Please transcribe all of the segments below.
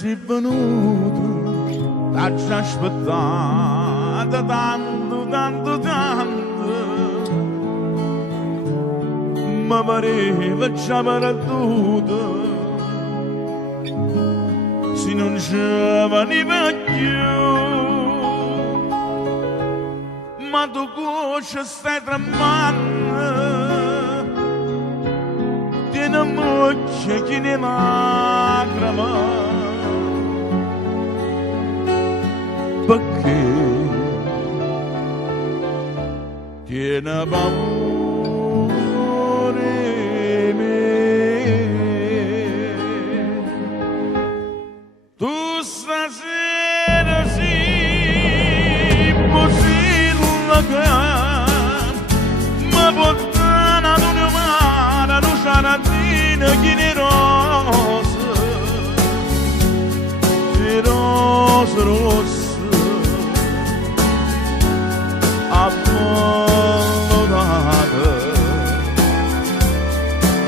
sei venuto, t'ho aspettato tanto, tanto, tanto, mi pareva già perduto, se non ci veniva più, ma tu cuoci stai tremando, tieni muccia che ne lacrima, perché tiene paura me. Tu stasera sei Pusilleco, ma portano ad una mano una ciaratina che ne rosa, rosse, abbandonate,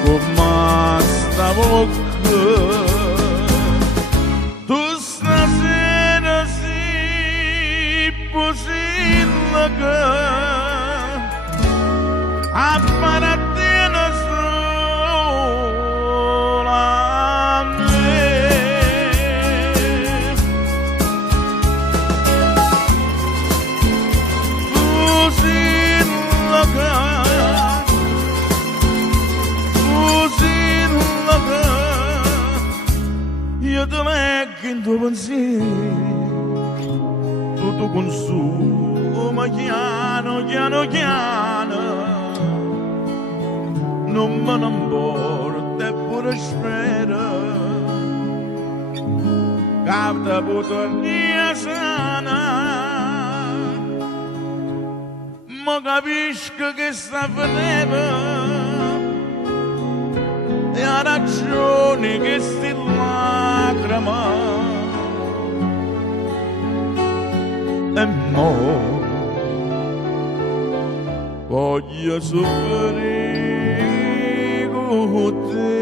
come sta bocca. Tu stasera sei Pusilleco, apparattina sola a me. Pusilleco, Pusilleco, io te leggo in tuo pensiero, tutto consuma piano, piano, piano, non me ne importa eppure spero, capta putonia sana, ma capisco che sta venendo, e ha ragione che sti lacrima, e mo voglio soffrire con te.